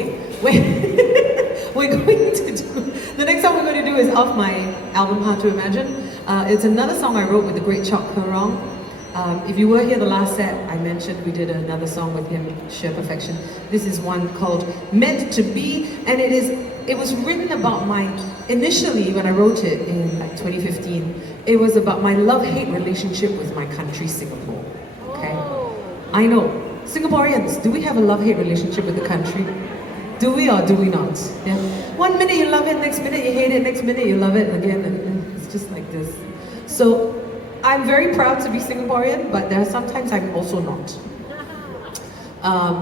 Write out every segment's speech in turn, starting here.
Okay, we're going to do, the next song we're going to do is off my album How to Imagine. It's another song I wrote with the great Chok Kurong. If you were here the last set, I mentioned we did another song with him, Sheer Perfection. This is one called Meant to Be, and it was written about initially when I wrote it in like 2015, it was about my love-hate relationship with my country, Singapore. Okay? I know. Singaporeans, do we have a love-hate relationship with the country? Do we or do we not? Yeah. 1 minute you love it, next minute you hate it, next minute you love it again. It's just like this. So I'm very proud to be Singaporean, but there are sometimes I'm also not.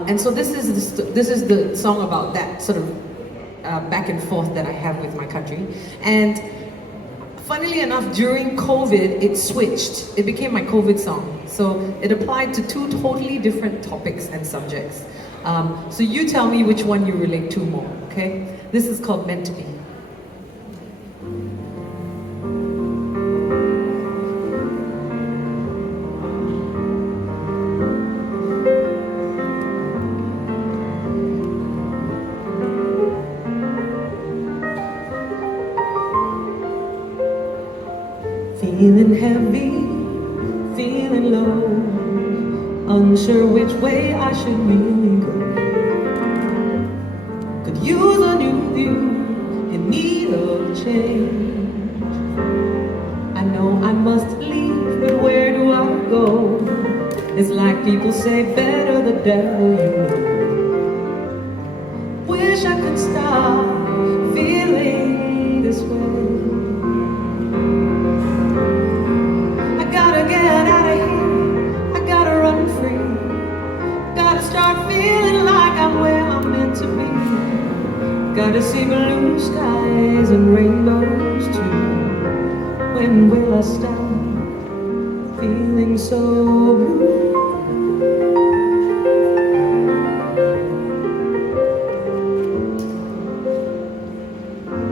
And so this is the song about that sort of back and forth that I have with my country. And funnily enough, during COVID, it switched. It became my COVID song. So it applied to two totally different topics and subjects. So you tell me which one you relate to more, okay? This is called Meant to Be. Feeling heavy, feeling low, unsure which way I should really go. Could use a new view, in need of change. I know I must leave, but where do I go? It's like people say, better the devil you know. Wish I could stop feeling this way. Gotta see blue skies and rainbows too. When will I stop feeling so blue?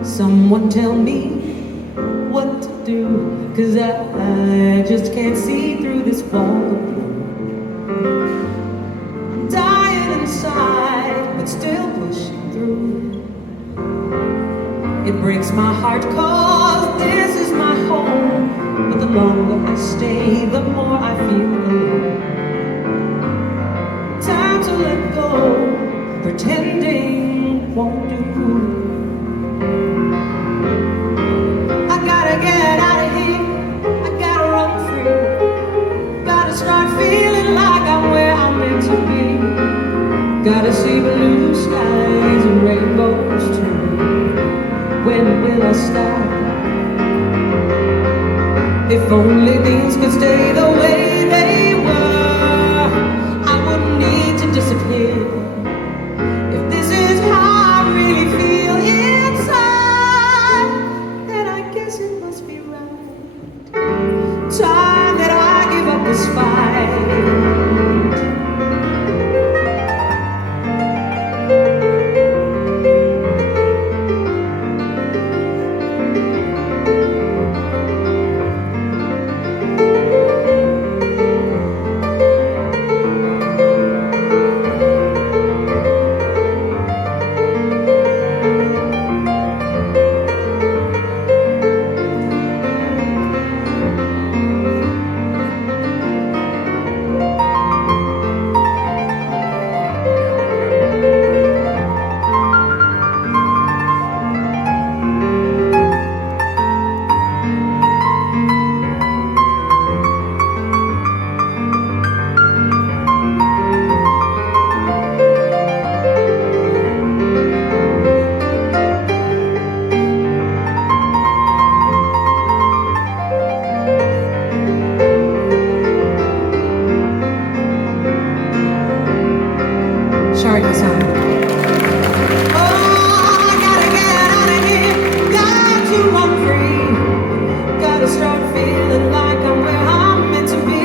Someone tell me what to do, 'cause I just can't see through this wall of blue. I'm dying inside, but still pushing through. It breaks my heart 'cause this is my home, but the longer I stay, the more I feel alone. Time to let go, pretending won't do. I gotta get out of here, I gotta run free. Gotta start feeling like I'm where I'm meant to be. Gotta see blue skies and rainbows too. When will I stop? If only things could stay the way they were, I wouldn't need to disappear. If this is how I really feel inside, then I guess it must be right. Time that I give up this fight. Sharik Hasan. Oh, I gotta get out of here, got to run free. Gotta start feeling like I'm where I'm meant to be.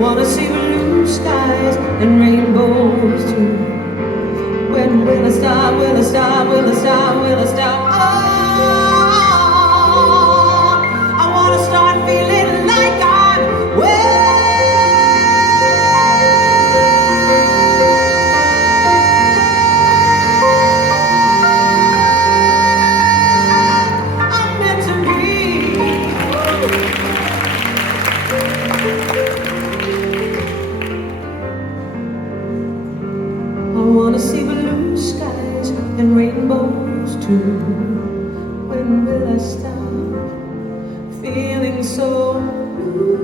Wanna see blue skies and rainbows too. When will I stop, will I stop, will I stop, will I stop? Oh, I wanna start feeling like I'm where and rainbows too. When will I stop feeling so blue?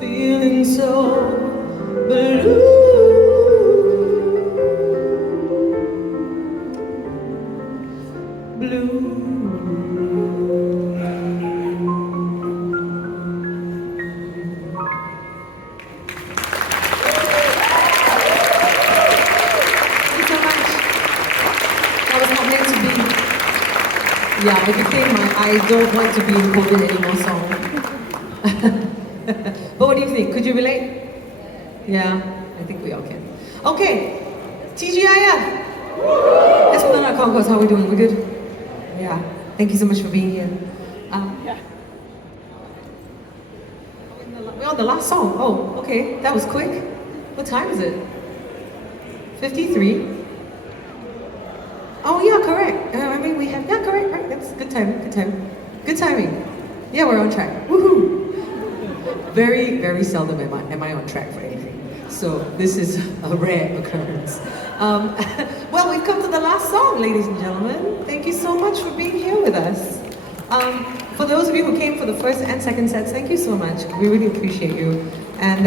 Feeling so blue. Yeah, it became my I don't want to be included anymore song. But what do you think? Could you relate? Yeah, I think we all can. Okay, TGIF! Esplanade Concourse, how are we doing? We good? Yeah, thank you so much for being here. We're on the last song. Oh, okay, that was quick. What time is it? 53? Oh yeah, correct. I mean, we have, yeah, correct, right. That's good timing, good timing. Good timing. Yeah, we're on track. Woohoo! Very, very seldom am I on track for anything. So this is a rare occurrence. Well, we've come to the last song, ladies and gentlemen. Thank you so much for being here with us. For those of you who came for the first and second sets, thank you so much. We really appreciate you. And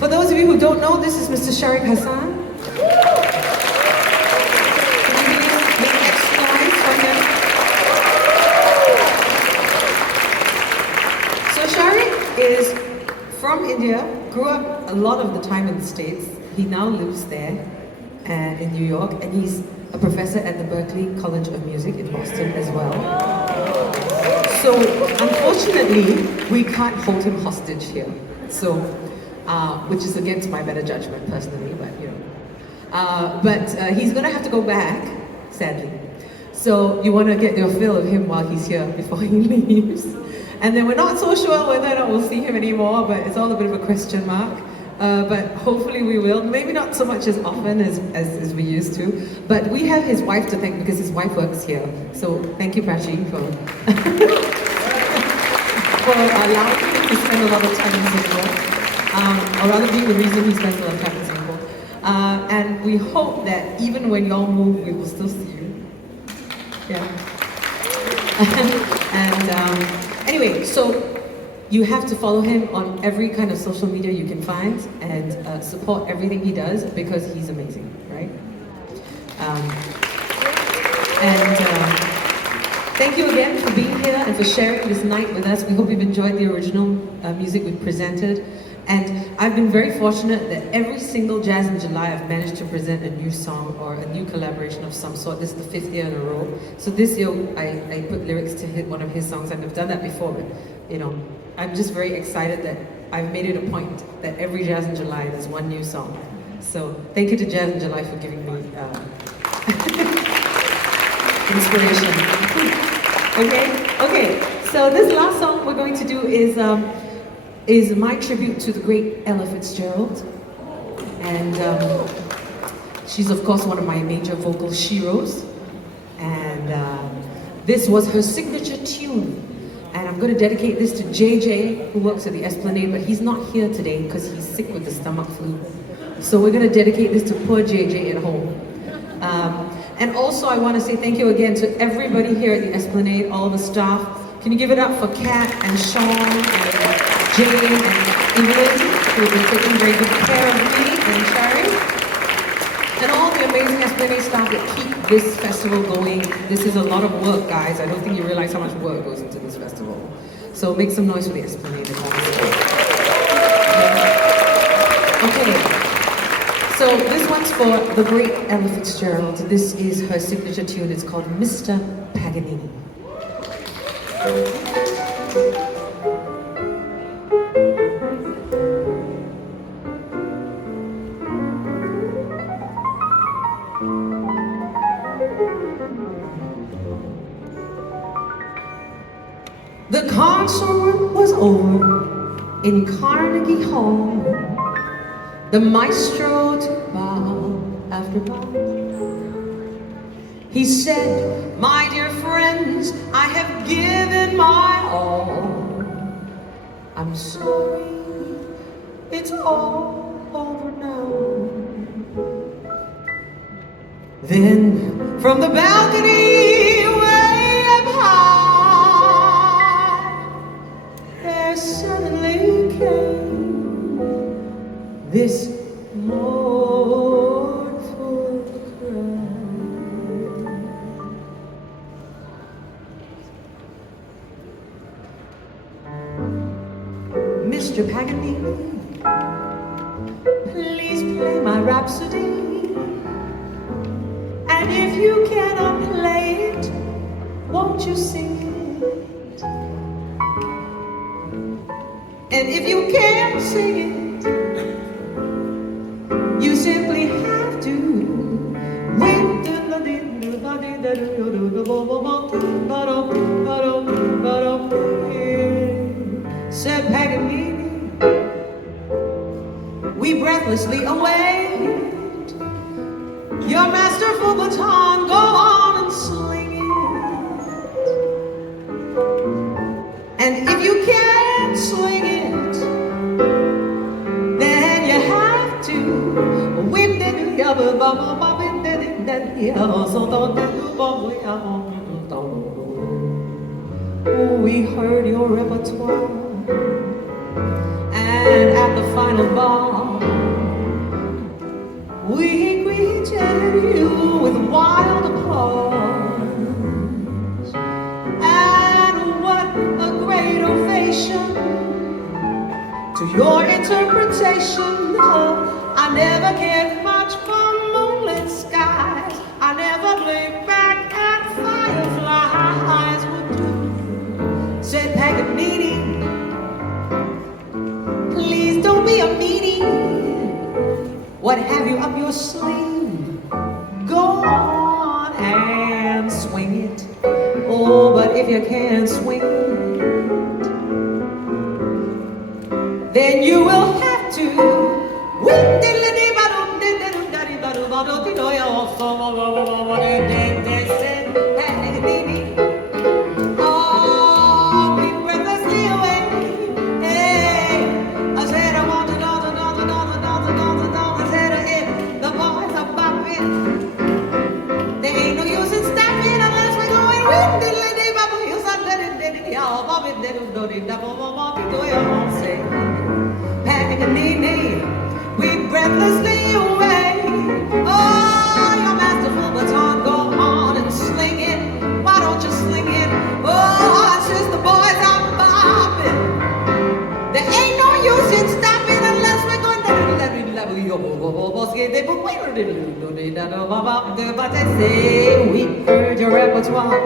for those of you who don't know, this is Mr. Sharik Hasan. Is from India, grew up a lot of the time in the States. He now lives there in New York, and he's a professor at the Berklee College of Music in Boston as well. So unfortunately, we can't hold him hostage here. So, which is against my better judgment personally, but you know. But he's gonna have to go back, sadly. So you want to get your fill of him while he's here before he leaves. And then we're not so sure whether or not we'll see him anymore, but it's all a bit of a question mark. But hopefully we will. Maybe not so much as often as we used to. But we have his wife to thank because his wife works here. So thank you, Prachi, for allowing him to spend a lot of time in Singapore. Or rather being the reason he spends a lot of time in Singapore. And we hope that even when y'all move, we will still see you. Yeah. Anyway, so you have to follow him on every kind of social media you can find and support everything he does because he's amazing, right? Thank you again for being here and for sharing this night with us. We hope you've enjoyed the original music we presented. And I've been very fortunate that every single Jazz in July I've managed to present a new song or a new collaboration of some sort. This is the 5th year in a row. So this year I put lyrics to one of his songs, and I've done that before, but you know, I'm just very excited that I've made it a point that every Jazz in July there's one new song. So thank you to Jazz in July for giving me inspiration. Okay, so this last song we're going to do is my tribute to the great Ella Fitzgerald. And she's of course one of my major vocal sheroes. And this was her signature tune. And I'm going to dedicate this to JJ, who works at the Esplanade, but he's not here today because he's sick with the stomach flu. So we're going to dedicate this to poor JJ at home. And also I want to say thank you again to everybody here at the Esplanade, all the staff. Can you give it up for Kat and Sean and Jane and Evelyn, who have been taking very good care of me and Sharik, and all the amazing Esplanade staff that keep this festival going. This is a lot of work, guys. I don't think you realize how much work goes into this festival. So make some noise for the Esplanade. Okay, so this one's for the great Ella Fitzgerald. This is her signature tune. It's called Mr. Paganini. The concert was over in Carnegie Hall. The maestro took bow after bow. He said, "My dear friends, I have given my all. I'm sorry, it's all over now. Then from the balcony way up high, there suddenly came this mournful cry. Mr. Paganini, please play my rhapsody. And if you cannot play it, won't you sing it? And if you can't sing it, you simply have to win. Said Paganini, we breathlessly await your masterful baton. Go on and sling it. And if you can't sling it, then you have to win the we heard your repertoire, and at the final bar, we greeted you with wild applause. And what a great ovation to your interpretation of I never cared much for moonlit skies. I never blinked back at fireflies would do. Said Paganini, please don't be a meanie. What have you up your sleeve? Go on and swing it. Oh, but if you can't swing it, then you will have to win. Paganini, we breathlessly away. Oh, your masterful baton, go on and sling it. Why don't you sling it? Oh, since the boys are bopping, there ain't no use in stopping unless we're going to say we heard your repertoire.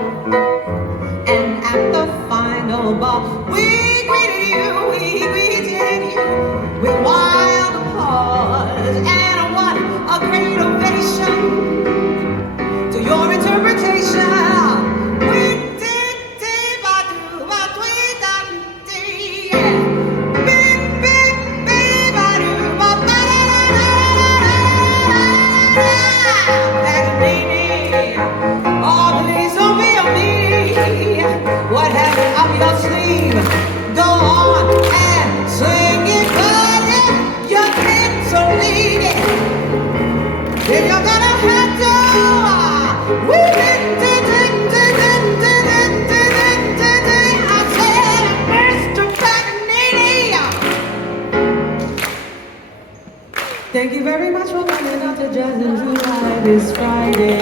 And at the final ball, we greeted you with wild applause. And what a great ovation to your interpretation. We did oh, please don't be a meanie. What have you up your sleeve? Go on and sing it, but if you can't lead it, then you're gonna have to win it. I said, Mr. Paganini. Thank you very much for coming out to Jazz in Julai this Friday.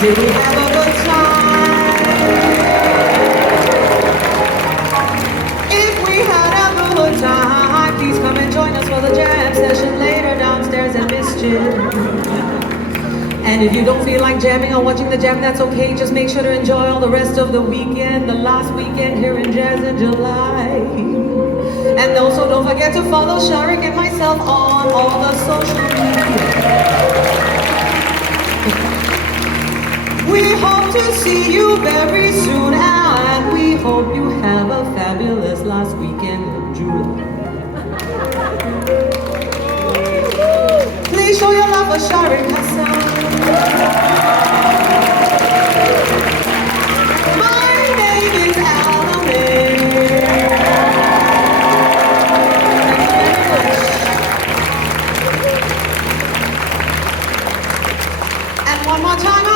Did we have a good time? If we had a good time, please come and join us for the jam session later downstairs at Mischief. And if you don't feel like jamming or watching the jam, that's okay. Just make sure to enjoy all the rest of the weekend, the last weekend here in Jazz in July. And also don't forget to follow Sharik and myself on all the social media. We hope to see you very soon, and we hope you have a fabulous last weekend in July. Please show your love for Sharik Hasan. My name is Alemay. One more time,